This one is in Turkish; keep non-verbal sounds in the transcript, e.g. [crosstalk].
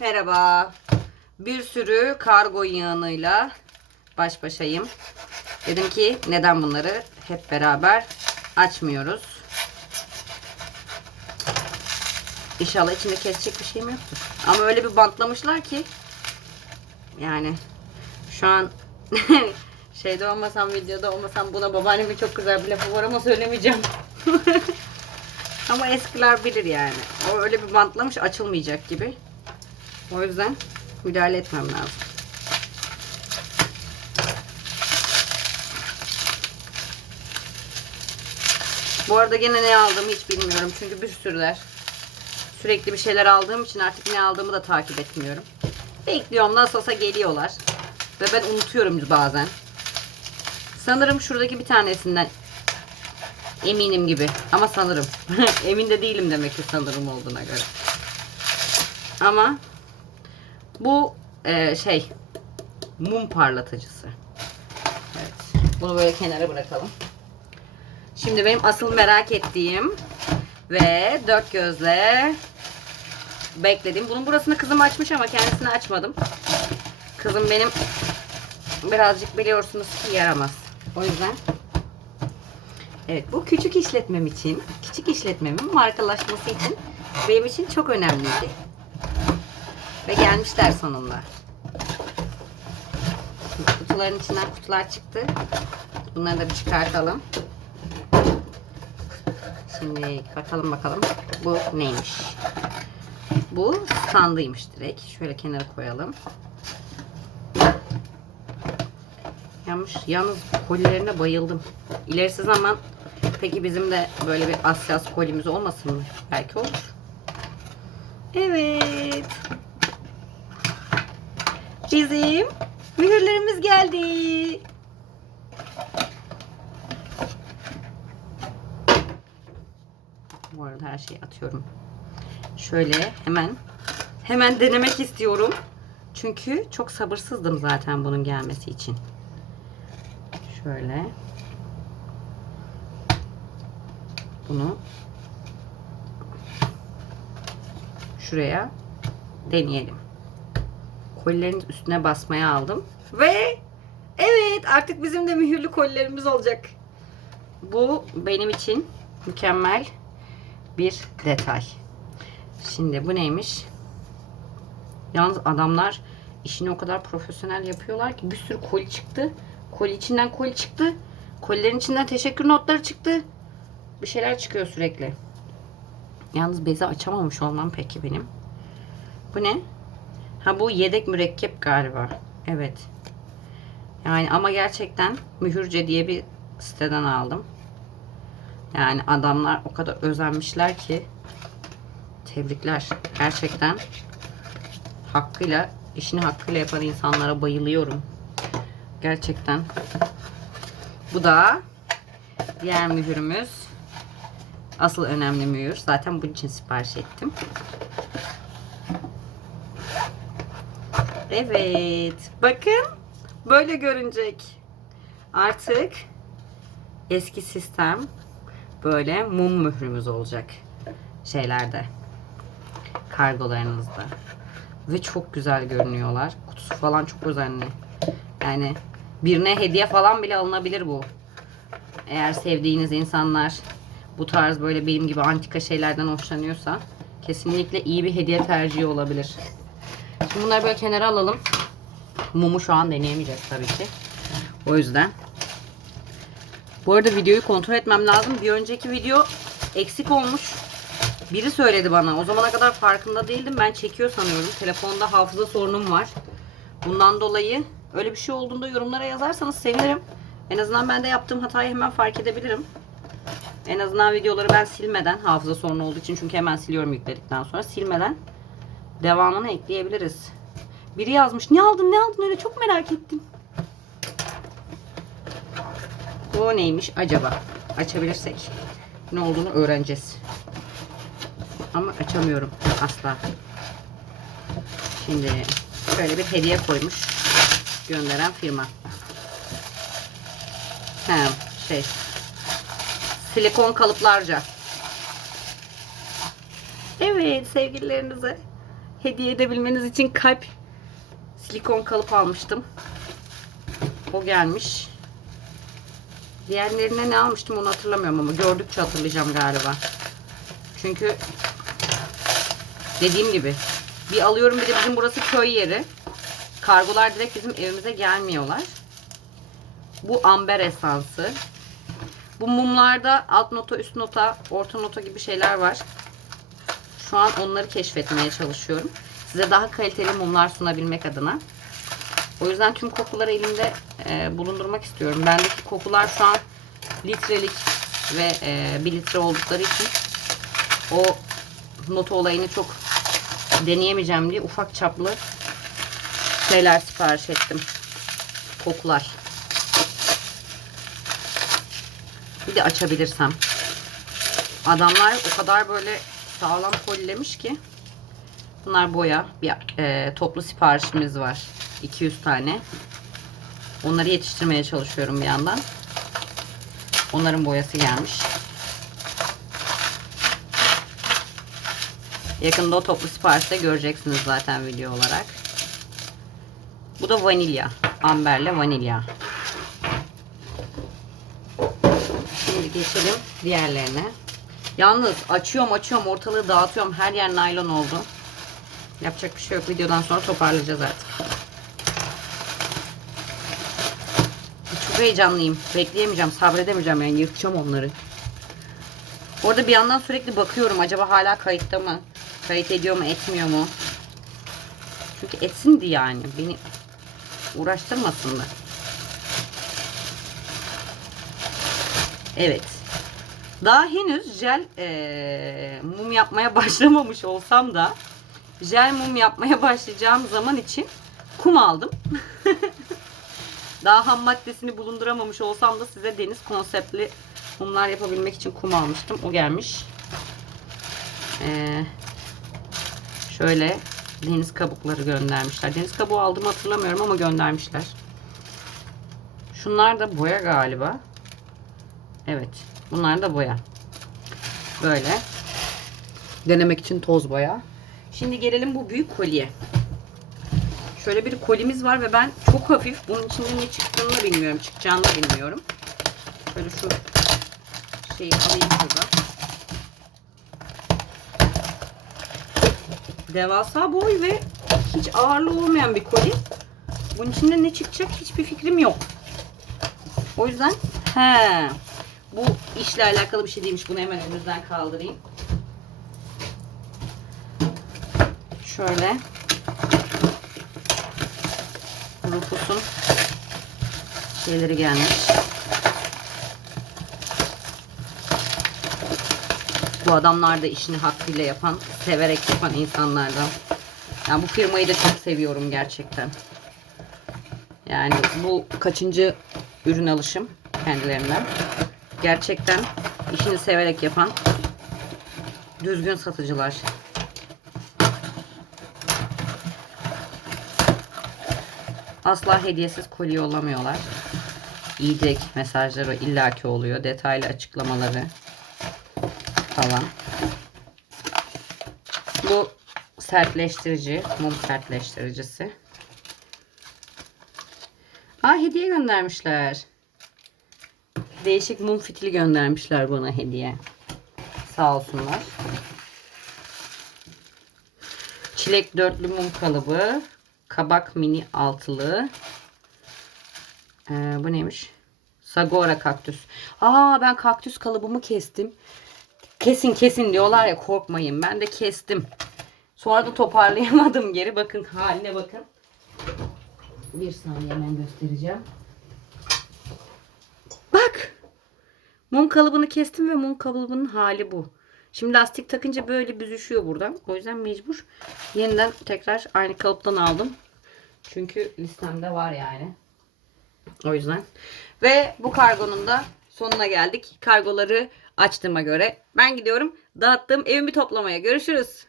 Merhaba. Bir sürü kargo yığınıyla baş başayım. Dedim ki neden bunları hep beraber açmıyoruz. İnşallah içinde kesecek bir şeyim yoktur. Ama öyle bir bantlamışlar ki yani şu an [laughs] şeyde olmasam videoda olmasam buna babaannemin çok güzel bir lafı var ama söylemeyeceğim. [laughs] ama eskiler bilir yani. O öyle bir bantlamış açılmayacak gibi. O yüzden müdahale etmem lazım. Bu arada gene ne aldığımı hiç bilmiyorum. Çünkü bir sürüler. Sürekli bir şeyler aldığım için artık ne aldığımı da takip etmiyorum. Bekliyorum nasıl olsa geliyorlar. Ve ben unutuyorum bazen. Sanırım şuradaki bir tanesinden eminim gibi. Ama sanırım. [laughs] Emin de değilim demek ki sanırım olduğuna göre. Ama bu e, şey mum parlatıcısı. Evet. Bunu böyle kenara bırakalım. Şimdi benim asıl merak ettiğim ve dört gözle beklediğim. Bunun burasını kızım açmış ama kendisini açmadım. Kızım benim birazcık biliyorsunuz ki yaramaz. O yüzden Evet bu küçük işletmem için, küçük işletmemin markalaşması için benim için çok önemliydi. Ve gelmişler sonunda. Kutuların içinden kutular çıktı. Bunları da bir çıkartalım. Şimdi bakalım bakalım bu neymiş. Bu standıymış direkt. Şöyle kenara koyalım. Yalnız, yalnız kolilerine bayıldım. İlerisi zaman peki bizim de böyle bir Asyas kolimiz olmasın mı? Belki olur. Evet. Bizim mühürlerimiz geldi. Bu arada her şeyi atıyorum. Şöyle hemen hemen denemek istiyorum. Çünkü çok sabırsızdım zaten bunun gelmesi için. Şöyle. Bunu şuraya deneyelim. Kolilerin üstüne basmaya aldım. Ve evet artık bizim de mühürlü kolilerimiz olacak. Bu benim için mükemmel bir detay. Şimdi bu neymiş? Yalnız adamlar işini o kadar profesyonel yapıyorlar ki bir sürü koli çıktı. Koli içinden koli çıktı. Kolilerin içinden teşekkür notları çıktı. Bir şeyler çıkıyor sürekli. Yalnız bezi açamamış olmam peki benim. Bu ne? Ha bu yedek mürekkep galiba. Evet. Yani ama gerçekten mühürce diye bir siteden aldım. Yani adamlar o kadar özenmişler ki tebrikler. Gerçekten hakkıyla işini hakkıyla yapan insanlara bayılıyorum. Gerçekten. Bu da diğer mühürümüz. Asıl önemli mühür. Zaten bunun için sipariş ettim. Evet. Bakın. Böyle görünecek. Artık eski sistem böyle mum mührümüz olacak. Şeylerde. Kargolarınızda. Ve çok güzel görünüyorlar. Kutusu falan çok özenli. Yani birine hediye falan bile alınabilir bu. Eğer sevdiğiniz insanlar bu tarz böyle benim gibi antika şeylerden hoşlanıyorsa kesinlikle iyi bir hediye tercihi olabilir. Şimdi bunları böyle kenara alalım. Mumu şu an deneyemeyeceğiz tabii ki. O yüzden. Bu arada videoyu kontrol etmem lazım. Bir önceki video eksik olmuş. Biri söyledi bana. O zamana kadar farkında değildim. Ben çekiyor sanıyorum. Telefonda hafıza sorunum var. Bundan dolayı öyle bir şey olduğunda yorumlara yazarsanız sevinirim. En azından ben de yaptığım hatayı hemen fark edebilirim. En azından videoları ben silmeden hafıza sorunu olduğu için çünkü hemen siliyorum yükledikten sonra silmeden devamını ekleyebiliriz. Biri yazmış ne aldın ne aldın öyle çok merak ettim. Bu neymiş acaba? Açabilirsek ne olduğunu öğreneceğiz. Ama açamıyorum asla. Şimdi şöyle bir hediye koymuş gönderen firma. He, şey silikon kalıplarca. Evet sevgililerinize hediye edebilmeniz için kalp silikon kalıp almıştım. O gelmiş. Diğerlerine ne almıştım onu hatırlamıyorum ama gördükçe hatırlayacağım galiba. Çünkü dediğim gibi bir alıyorum bir de bizim burası köy yeri. Kargolar direkt bizim evimize gelmiyorlar. Bu amber esansı. Bu mumlarda alt nota, üst nota, orta nota gibi şeyler var. Şu an onları keşfetmeye çalışıyorum. Size daha kaliteli mumlar sunabilmek adına. O yüzden tüm kokuları elimde e, bulundurmak istiyorum. Bendeki kokular şu an litrelik ve e, 1 litre oldukları için o nota olayını çok deneyemeyeceğim diye ufak çaplı şeyler sipariş ettim. Kokular. Bir de açabilirsem. Adamlar o kadar böyle sağlam kolilemiş ki. Bunlar boya. Bir e, toplu siparişimiz var. 200 tane. Onları yetiştirmeye çalışıyorum bir yandan. Onların boyası gelmiş. Yakında o toplu siparişte göreceksiniz zaten video olarak. Bu da vanilya. Amberle vanilya. Şimdi geçelim diğerlerine. Yalnız açıyorum açıyorum ortalığı dağıtıyorum. Her yer naylon oldu. Yapacak bir şey yok. Videodan sonra toparlayacağız artık. Çok heyecanlıyım. Bekleyemeyeceğim. Sabredemeyeceğim yani. Yırtacağım onları. Orada bir yandan sürekli bakıyorum. Acaba hala kayıtta mı? Kayıt ediyor mu etmiyor mu? Çünkü etsindi yani. Beni uğraştırmasınlar. Evet. Daha henüz jel eee, mum yapmaya [laughs] başlamamış olsam da jel mum yapmaya başlayacağım zaman için kum aldım. [laughs] Daha ham maddesini bulunduramamış olsam da size deniz konseptli mumlar yapabilmek için kum almıştım. O gelmiş. Ee, şöyle deniz kabukları göndermişler. Deniz kabuğu aldım hatırlamıyorum ama göndermişler. Şunlar da boya galiba. Evet. Bunlar da boya. Böyle. Denemek için toz boya. Şimdi gelelim bu büyük kolye. Şöyle bir kolimiz var ve ben çok hafif bunun içinde ne çıktığını da bilmiyorum. Çıkacağını da bilmiyorum. Şöyle şu şeyi alayım şurada. Devasa boy ve hiç ağırlığı olmayan bir koli. Bunun içinde ne çıkacak hiçbir fikrim yok. O yüzden he bu işle alakalı bir şey değilmiş. Bunu hemen önünüzden kaldırayım. Şöyle Rufus'un şeyleri gelmiş. Bu adamlar da işini hakkıyla yapan, severek yapan insanlardan. Yani bu firmayı da çok seviyorum gerçekten. Yani bu kaçıncı ürün alışım kendilerinden. Gerçekten işini severek yapan düzgün satıcılar. Asla hediyesiz koli yollamıyorlar. Direkt mesajları illaki oluyor. Detaylı açıklamaları falan. Bu sertleştirici, mum sertleştiricisi. Aa hediye göndermişler. Değişik mum fitili göndermişler bana hediye. Sağ olsunlar. Çilek dörtlü mum kalıbı. Kabak mini altılı. Ee, bu neymiş? Sagora kaktüs. Aa ben kaktüs kalıbımı kestim. Kesin kesin diyorlar ya korkmayın. Ben de kestim. Sonra da toparlayamadım geri. Bakın haline bakın. Bir saniye hemen göstereceğim. Mum kalıbını kestim ve mum kalıbının hali bu. Şimdi lastik takınca böyle büzüşüyor buradan. O yüzden mecbur yeniden tekrar aynı kalıptan aldım. Çünkü listemde var yani. O yüzden. Ve bu kargonun da sonuna geldik. Kargoları açtığıma göre ben gidiyorum. Dağıttığım evimi toplamaya. Görüşürüz.